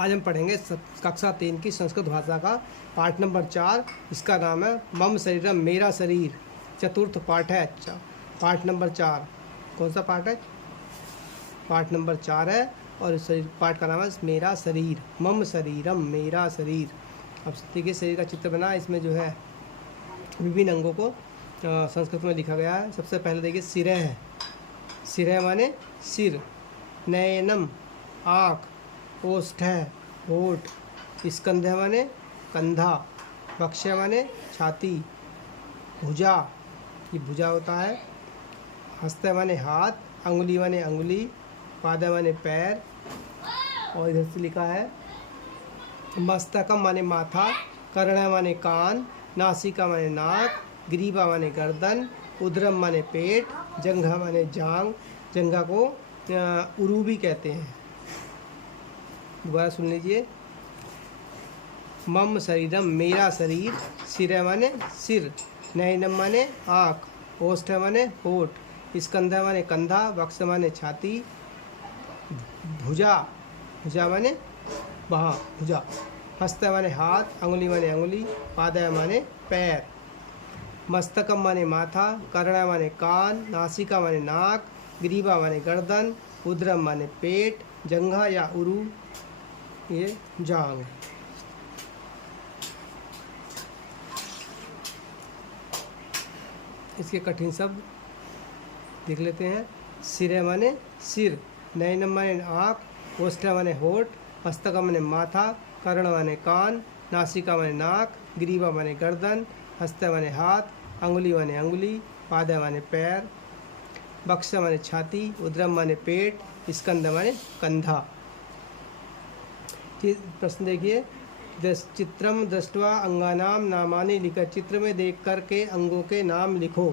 आज हम पढ़ेंगे कक्षा 3 की संस्कृत भाषा का पाठ नंबर 4। इसका नाम है मम शरीरम मेरा शरीर। चतुर्थ पाठ है। पाठ नंबर 4 कौन सा पाठ है? पाठ नंबर 4 है और इस पाठ का नाम है मेरा शरीर। मम शरीरम मेरा शरीर। अब देखिए शरीर का चित्र बना, इसमें जो है विभिन्न अंगों को संस्कृत में लिखा गया है। सबसे पहले देखिए सिर है। सिर माने सिर, नयनम आँख, ओष्ठ है होठ, स्कंध माने कंधा, वक्ष माने छाती, भुजा ये भुजा होता है, हस्त माने हाथ, अंगुली माने अंगुली, पाद माने पैर। और इधर से लिखा है मस्तकम माने माथा, कर्ण माने कान, नासिका माने नाक, ग्रीवा माने गर्दन, उदरम माने पेट, जंघा माने जांग। जंघा को उरु भी कहते हैं। दोबारा सुन लीजिए। मम शरीरम मेरा शरीर। सिर माने सिर, नयनम माने आँख, ओष्ठ माने होठ, स्कंध माने कंधा, वक्ष माने छाती, भुजा भुजा माने बाह भुजा, हस्त माने हाथ, अंगुली माने अंगुली, पाद माने पैर, मस्तकम माने माथा, कर्ण माने कान, नासिका माने नाक, ग्रीवा माने गर्दन, उदरम माने पेट, जंघा या उरु ये जांग। इसके कठिन शब्द देख लेते हैं। सिर माने सिर, नयनम माने आँख, ओष्ठ माने होठ, मस्तकम माने माथा, कर्ण माने कान, नासिका माने नाक, ग्रीवा माने गर्दन, हस्त माने हाथ, अंगुली माने अंगुली, पाद माने पैर, वक्ष माने छाती, उदरम माने पेट, स्कंद माने कंधा। प्रश्न देखिए। चित्रम दृष्टवा अंगानाम नामानि लिखा। चित्र में देख कर के अंगों के नाम लिखो।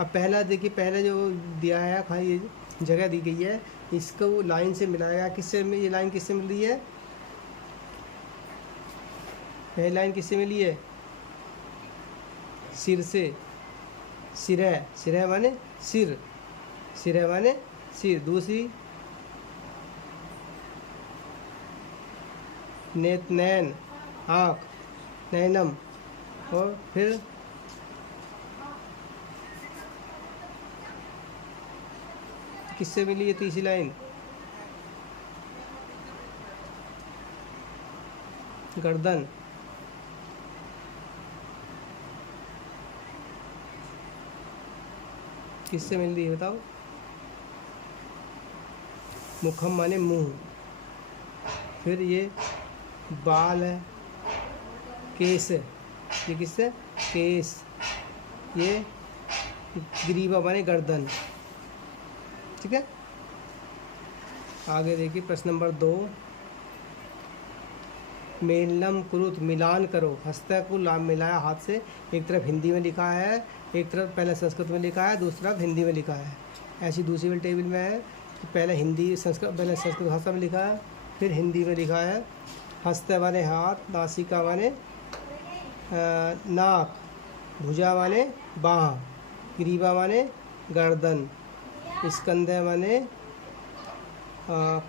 अब पहला देखिए, पहले जो दिया है खाली ये जगह दी गई है, इसको लाइन से मिलाया। किससे ये लाइन किससे मिल रही है? पहली लाइन किससे मिली है? सिर से। सिर है, सिर है माने सिर, सिर है माने सिर। दूसरी नैन आँख, नैनम। और फिर किससे मिली है तीसरी लाइन? गर्दन। किससे मिल रही है बताओ? मुखम माने मुंह। फिर ये बाल है, केस है, ये किससे? केस। ये ग्रीवा माने गर्दन। ठीक है। आगे देखिए प्रश्न नंबर 2। मेलनम कुरुत मिलान करो। हस्त को मिलाया हाथ से। एक तरफ हिंदी में लिखा है, एक तरफ पहले संस्कृत में लिखा है, दूसरी तरफ हिंदी में लिखा है। ऐसी दूसरी वाली टेबल में है कि पहले संस्कृत भाषा में लिखा है, फिर हिंदी में लिखा है। हस्त माने हाथ, नासिका माने नाक, भुजा माने बाह, ग्रीवा माने गर्दन, स्कंध माने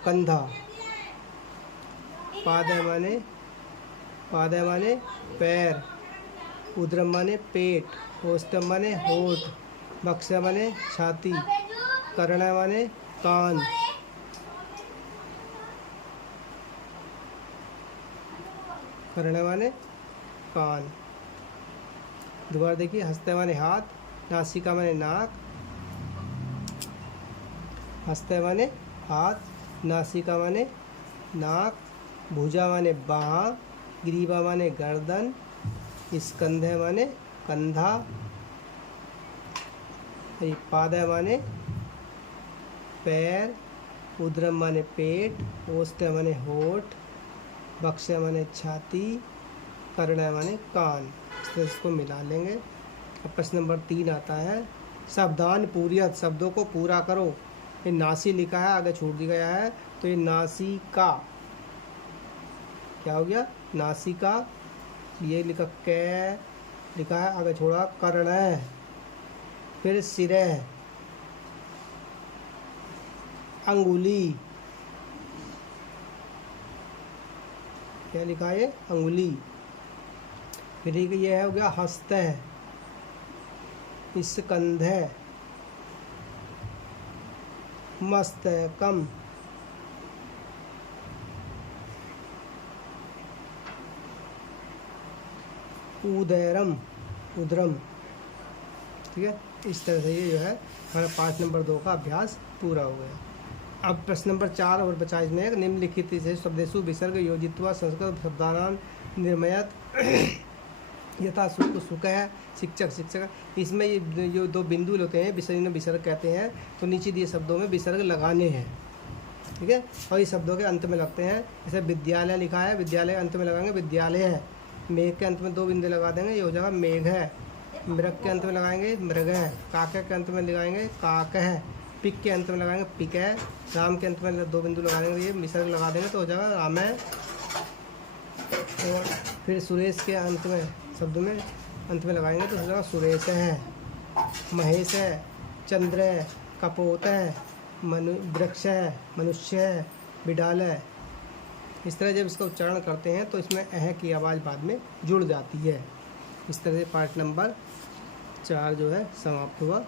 कंधा, पाद माने पैर, उदरम माने पेट, ओष्ठ माने होठ, वक्ष माने छाती, कर्ण माने कान, कर्ण माने कान। दोबारा देखिए। हस्त माने हाथ, नासिका माने नाक, हस्त माने हाथ, नासिका माने नाक, भुजा माने बाह, ग्रीवा माने गर्दन, स्कंध माने कंधा, पाद माने पैर, उदरम माने पेट, ओष्ठ माने होठ, वक्ष माने छाती, कर्ण माने कान। इसको मिला लेंगे। अब प्रश्न नंबर 3 आता है। शब्दान पूर्यत, शब्दों को पूरा करो। ये नासी लिखा है, आगे छूट दिया गया है, तो ये नासिका क्या हो गया? नासिका। ये लिखा कै लिखा है, आगे छोड़ा कर्ण। फिर सिर, अंगुली, क्या लिखा है? अंगुली। फिर ये हो गया हस्त है, स्कंध है, मस्त है, कम, उदयरम, उदरम। ठीक है, इस तरह से ये जो है हमारा पाठ नंबर 2 का अभ्यास पूरा हो गया। अब प्रश्न नंबर 4 और 50 में निम्नलिखित से शब्देषु विसर्ग योजित्वा संस्कृत शब्दानां निर्मयत यथा सुख सुख है, शिक्षक शिक्षक। इसमें ये जो 2 बिंदु होते हैं विसर्ग विसर्ग कहते हैं, तो नीचे दिए शब्दों में विसर्ग लगाने हैं। ठीक है, और इस शब्दों के अंत में लगते हैं। जैसे विद्यालय लिखा है, विद्यालय अंत में लगाएंगे विद्यालय है। मेघ के अंत में 2 बिंदु लगा देंगे, ये हो जाएगा मेघ है। मृग के अंत में लगाएंगे मृग है। काका के अंत में लगाएंगे काक है। पिक के अंत में लगाएंगे पिक है। राम के अंत में 2 बिंदु लगा देंगे, ये विसर्ग लगा देंगे तो हो जाएगा राम है। और फिर सुरेश के अंत में शब्द में अंत में लगाएंगे तो हो जाएगा सुरेश है। महेश है, चंद्र है, कपोत है, वृक्ष है, मनुष्य है, बिडाल है। इस तरह जब इसका उच्चारण करते हैं तो इसमें अह की आवाज़ बाद में जुड़ जाती है। इस तरह से पाठ नंबर 4 जो है समाप्त हुआ।